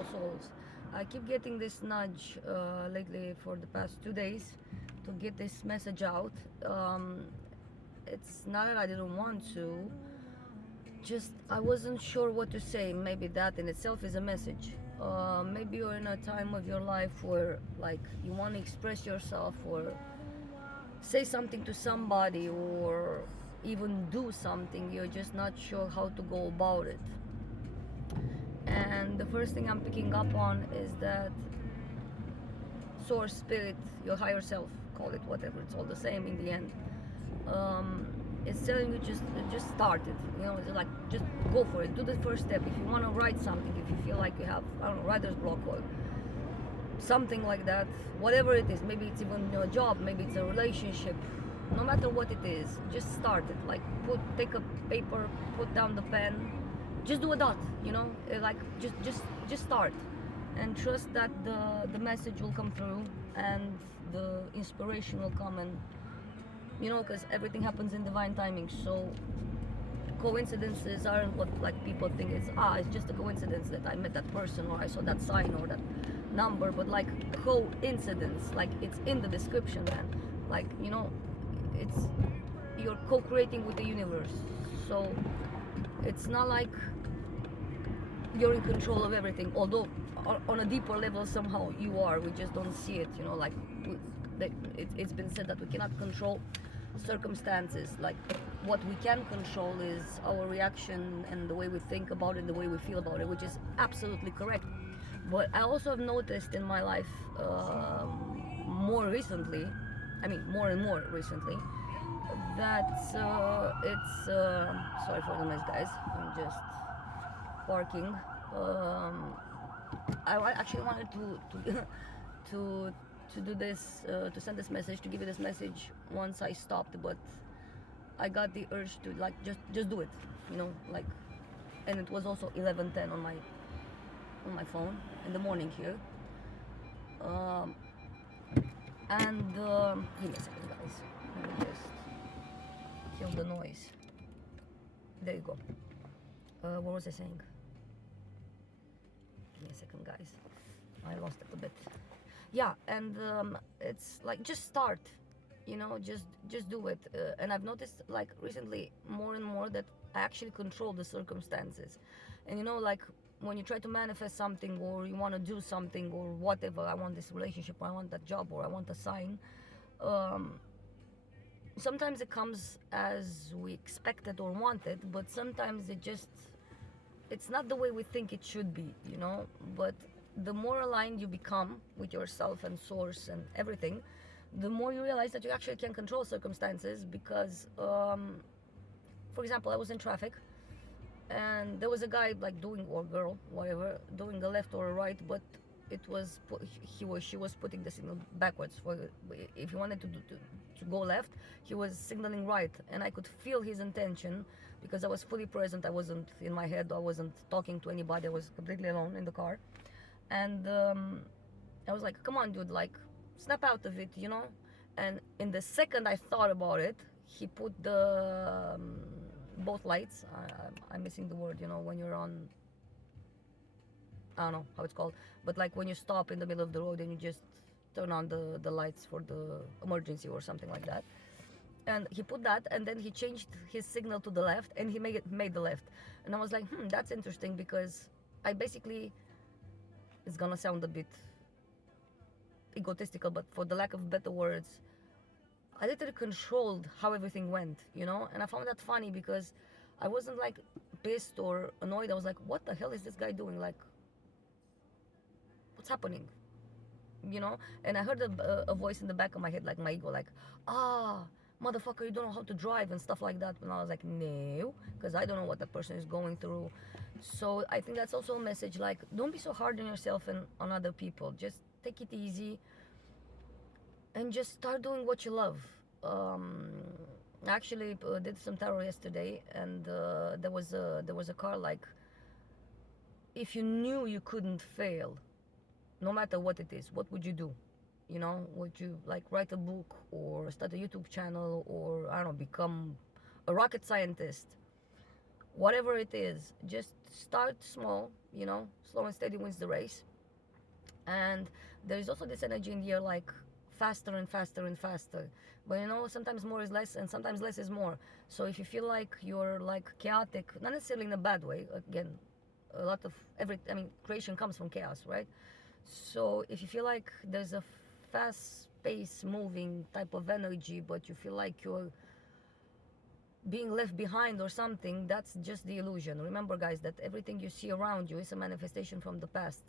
beautiful souls. I keep getting this nudge lately for the past 2 days to get this message out. It's not that I didn't want to, just I wasn't sure what to say. Maybe that in itself is a message. Maybe you're in a time of your life where, like, you want to express yourself or say something to somebody or even do something. You're just not sure how to go about it. And the first thing I'm picking up on is that source, spirit, your higher self, call it whatever, it's all the same in the end. It's telling you just start it. It's like, just go for it. Do the first step. If you want to write something, if you feel like you have, I don't know, writer's block or something like that, whatever it is, maybe it's even your job, maybe it's a relationship, no matter what it is, just start it. Like, take a paper, put down the pen, just do a dot, like, just start and trust that the message will come through and the inspiration will come. And because everything happens in divine timing. So coincidences aren't what, like, people think it's just a coincidence that I met that person or I saw that sign or that number. But like, coincidence, like, it's in the description, man. Like, it's, you're co-creating with the universe. So it's not like you're in control of everything, although on a deeper level somehow you are. We just don't see it. Like, it's been said that we cannot control circumstances. Like, what we can control is our reaction and the way we think about it, the way we feel about it, which is absolutely correct. But I also have noticed in my life, more recently, more and more recently, that it's sorry for the mess, guys. I'm just parking. I actually wanted to to do this, to send this message, to give you this message once I stopped, but I got the urge to, like, just do it, like. And it was also 11:10 on my phone in the morning here. And give me a second, guys. Let me just kill the noise. There you go. What was I saying? Give me a second, guys. I lost it a bit. Yeah, and it's like, just start. Just do it. And I've noticed, like, recently more and more that I actually control the circumstances. And like, when you try to manifest something or you want to do something or whatever, I want this relationship, or I want that job, or I want a sign. Sometimes it comes as we expected or wanted, but sometimes it's not the way we think it should be. But the more aligned you become with yourself and source and everything, the more you realize that you actually can control circumstances. Because for example, I was in traffic and there was a guy, like, doing, or girl, whatever, doing a left or a right, but she was putting the signal backwards. For if he wanted to go left, he was signaling right, and I could feel his intention because I was fully present. I wasn't in my head, I wasn't talking to anybody, I was completely alone in the car. And I was like, come on, dude, like, snap out of it. And in the second I thought about it, he put the both lights, I'm missing the word, when you're on, I don't know how it's called, but like when you stop in the middle of the road and you just turn on the lights for the emergency or something like that. And he put that, and then he changed his signal to the left, and he made the left. And I was like, that's interesting, because I basically, it's gonna sound a bit egotistical, but for the lack of better words, I literally controlled how everything went, and I found that funny, because I wasn't, like, pissed or annoyed. I was like, what the hell is this guy doing? Like, what's happening? And I heard a voice in the back of my head, like my ego, like, motherfucker, you don't know how to drive and stuff like that. And I was like, no, because I don't know what that person is going through. So I think that's also a message, like, don't be so hard on yourself and on other people. Just take it easy and just start doing what you love. I actually did some tarot yesterday, and there was a card, like, if you knew you couldn't fail, no matter what it is, what would you do? Would you, like, write a book or start a YouTube channel, or, I don't know, become a rocket scientist? whatever it is, just start small, you know, slow and steady wins the race. And there is also this energy in the air, like faster and faster and faster. But you know, sometimes more is less and sometimes less is more. So if you feel like you're like chaotic, not necessarily in a bad way, again, a lot of I mean, creation comes from chaos, right? So if you feel like there's a fast pace moving type of energy, but you feel like you're being left behind or something, that's just the illusion. Remember, guys, that everything you see around you is a manifestation from the past.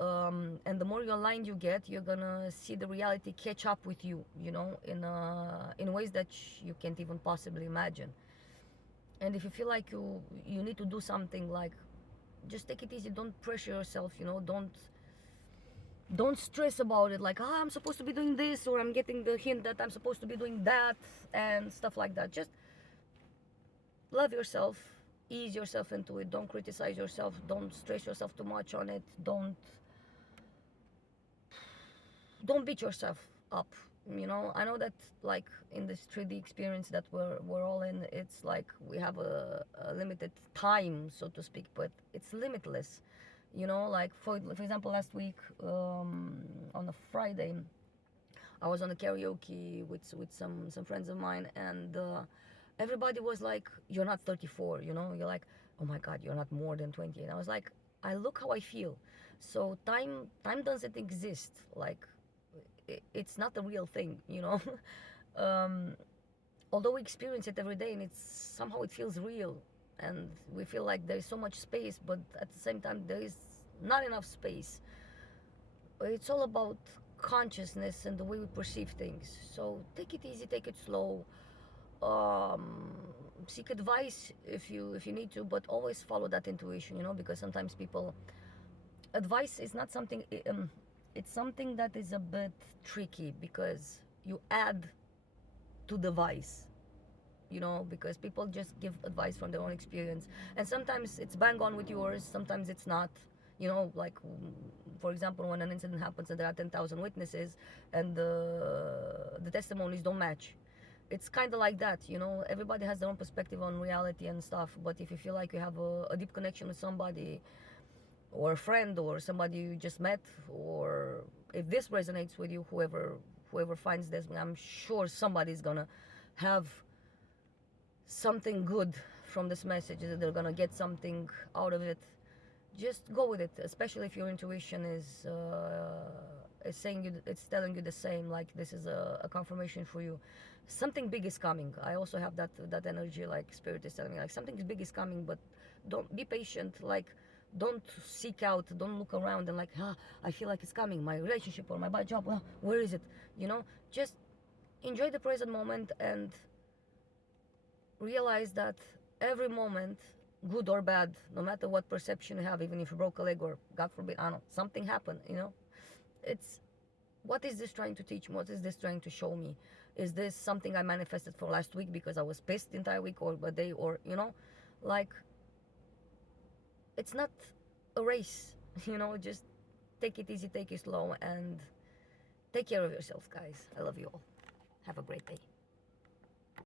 And the more aligned you get, you're gonna see the reality catch up with you, you know, in ways that you can't even possibly imagine. And if you feel like you need to do something, like, just take it easy. Don't pressure yourself, you know. Don't stress about it, like, I'm supposed to be doing this, or I'm getting the hint that I'm supposed to be doing that, and stuff like that. Just love yourself, ease yourself into it. Don't criticize yourself, don't stress yourself too much on it. Don't beat yourself up, you know. I know that, like, in this 3D experience that we're all in, it's like we have a limited time, so to speak, but it's limitless, you know. Like, for example, last week, on a Friday, I was on a karaoke with some friends of mine, and everybody was like, "You're not 34," you know. You're like, "Oh my God, you're not more than 20." And I was like, I look how I feel. So time doesn't exist. Like, it's not a real thing, you know. um, Although we experience it every day, and it's somehow it feels real, and we feel like there is so much space, but at the same time there is not enough space. It's all about consciousness and the way we perceive things. So take it easy, take it slow. um, Seek advice if you need to, but always follow that intuition, you know, because sometimes people, advice is not something, it's something that is a bit tricky, because you add to the vice, you know, because people just give advice from their own experience, and sometimes it's bang on with yours, sometimes it's not, you know. Like, for example, when an incident happens and there are 10,000 witnesses, and the testimonies don't match, it's kind of like that, you know. Everybody has their own perspective on reality and stuff, but if you feel like you have a deep connection with somebody, or a friend, or somebody you just met, or if this resonates with you, whoever finds this, I'm sure somebody's gonna have something good from this message, that they're gonna get something out of it. Just go with it, especially if your intuition is saying you, it's telling you the same, like this is a confirmation for you. Something big is coming. I also have that energy, like spirit is telling me like something big is coming, but don't be patient. Like, don't seek out, don't look around and like, I feel like it's coming, my relationship or my job, where is it, you know. Just enjoy the present moment and realize that every moment, good or bad, no matter what perception you have, even if you broke a leg or God forbid, I don't know, something happened, you know, it's, what is this trying to teach me? What is this trying to show me? Is this something I manifested for last week because I was pissed the entire week, or a day, or, you know, like, it's not a race, you know. Just take it easy, take it slow, and take care of yourselves, guys. I love you all. Have a great day.